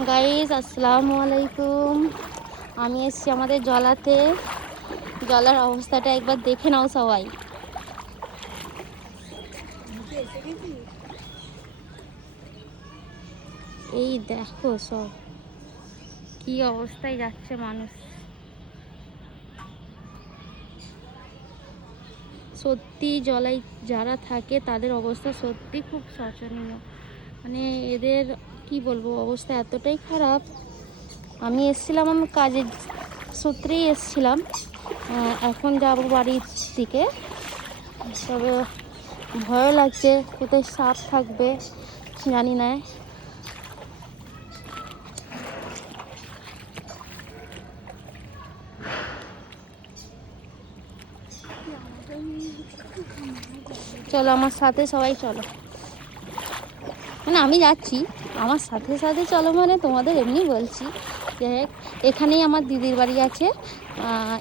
Guys আসসালামু আলাইকুম। আমি এসেছি আমাদের জলাতে। জলার অবস্থাটা একবার দেখে নাও সবাই। এই দেখো সব কি অবস্থায় যাচ্ছে মানুষ। সত্যি জলাই যারা থাকে তাদের অবস্থা সত্যি খুব শোচনীয়। মানে এদের কি বলবো, অবস্থা এতটাই খারাপ। আমি এসেছিলাম আমার কাজের সূত্রেই এসেছিলাম, এখন যাবো বাড়ির দিকে। তবে ভয় লাগছে, কোথায় সাপ থাকবে জানি না। চলো আমার সাথে সবাই চলো, মানে আমি যাচ্ছি আমার সাথে সাথে চলো, মানে তোমাদের এমনি বলছি যে এখানেই আমার দিদির বাড়ি আছে,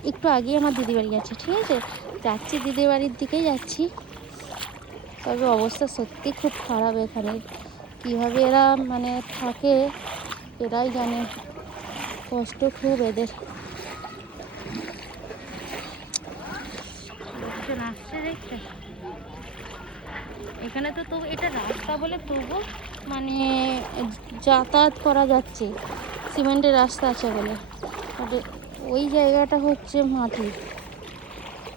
একটু আগেই আমার দিদির বাড়ি আছে, ঠিক আছে। যাচ্ছি দিদির বাড়ির দিকেই যাচ্ছি। তবে অবস্থা সত্যি খুব খারাপ এখানে, কীভাবে এরা মানে থাকে এরাই জানে, কষ্ট খুব এদের। লোকজন আসছে দেখতে, এখানে তো তবু এটা রাস্তা বলে তবু মানে যাতায়াত করা যাচ্ছে, সিমেন্টের রাস্তা আছে বলে। আর ওই জায়গাটা হচ্ছে মাটি,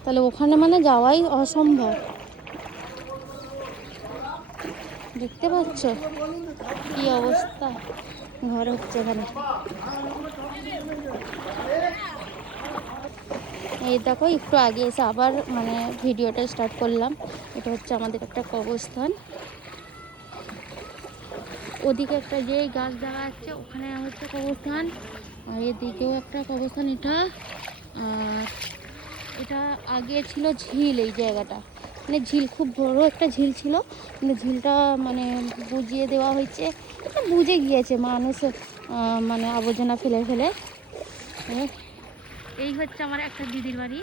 তাহলে ওখানে মানে যাওয়াই অসম্ভব। দেখতে পাচ্ছ কি অবস্থা ঘর হচ্ছে এখানে। এই দেখো একটু আগে এসে আবার মানে ভিডিওটা স্টার্ট করলাম। এটা হচ্ছে আমাদের একটা কবরস্থান, ওদিকে একটা যে গাছ দেখা যাচ্ছে ওখানে হচ্ছে কবরস্থান, আর এদিকেও একটা কবরস্থান। আর এটা আগে ছিল ঝিল, এই জায়গাটা মানে ঝিল, খুব বড় একটা ঝিল ছিল, কিন্তু ঝিলটা মানে বুঝিয়ে দেওয়া হয়েছে, বুঝে গিয়েছে মানুষ মানে আবর্জনা ফেলে ফেলে। এই হচ্ছে আমার একটা দিদির বাড়ি,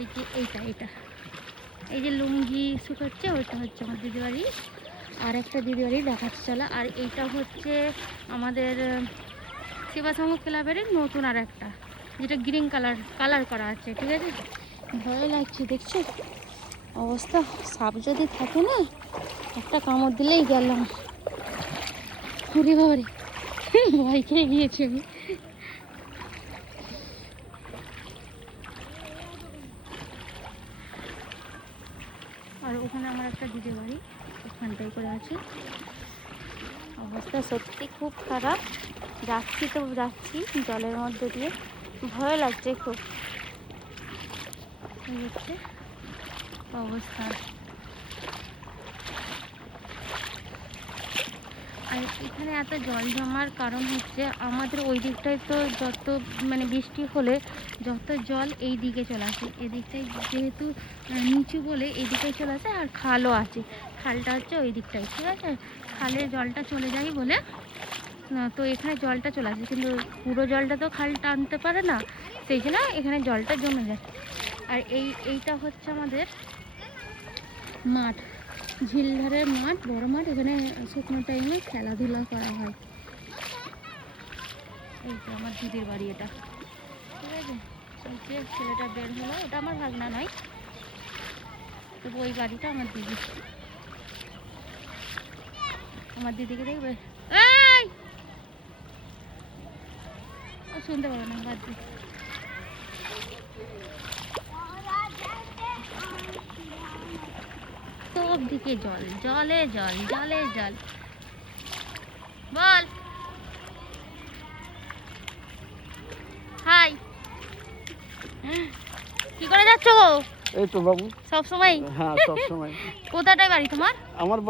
এই যে এইটা এই যে লুঙ্গি শুকাচ্ছে ওইটা হচ্ছে আমার দিদির বাড়ি। আর একটা দিদির বাড়ি দেখাচ্ছে চলা। আর এইটা হচ্ছে আমাদের সেবাসংঘ ক্লাবের নতুন আর একটা, যেটা গ্রিন কালার করা আছে, ঠিক আছে। ভয় লাগছে দেখছো অবস্থা, সাপ যদি থাকে না একটা কামড় দিলেই গেলাম। ঘুরে ঘরে ভয় খেয়ে গিয়েছি আমি। আর ওখানে আমার একটা দিদির বাড়ি, ওখানটাই করে আছে। অবস্থা সত্যি খুব খারাপ। যাচ্ছি জলের মধ্যে দিয়ে, ভয় লাগছে খুব। এই হচ্ছে অবস্থা। আর এখানে এত জল জমার কারণ হচ্ছে আমাদের ওই দিকটায় তো যত মানে বৃষ্টি হলে যত জল এই দিকে চলে আসে, এদিকটায় যেহেতু নিচু বলে এই দিকটায় চলে আসে। আর খালও আছে, খালটা হচ্ছে ওই দিকটায়, ঠিক আছে। খালে জলটা চলে যায় বলে তো এখানে জলটা চলে আসে, কিন্তু পুরো জলটা তো খাল টানতে পারে না, সেই জন্য এখানে জলটা জমে যায়। আর এইটা হচ্ছে আমাদের মাঠ, ঝিলধারের মাঠ, বড় মাঠ। এখানে শুকনো টাইমে খেলাধুলা করা হয়। এই তো আমার দিদির বাড়ি এটা, ঠিক আছে। এই যে ছেলেটা বের হলো, এটা আমার ভাগনা নয়, তবু ওই বাড়িটা আমার দিদি। আমার দিদিকে দেখবে, এই শুনতে পাবে না, বাদ দি। সব দিকে জল, জলে জল, জলে জল। বল হাই, কি করে যাচ্ছ? এই তো বাবু, সব সময়? হ্যাঁ সব সময়। কোথাটায় বাড়ি তোমার? আমার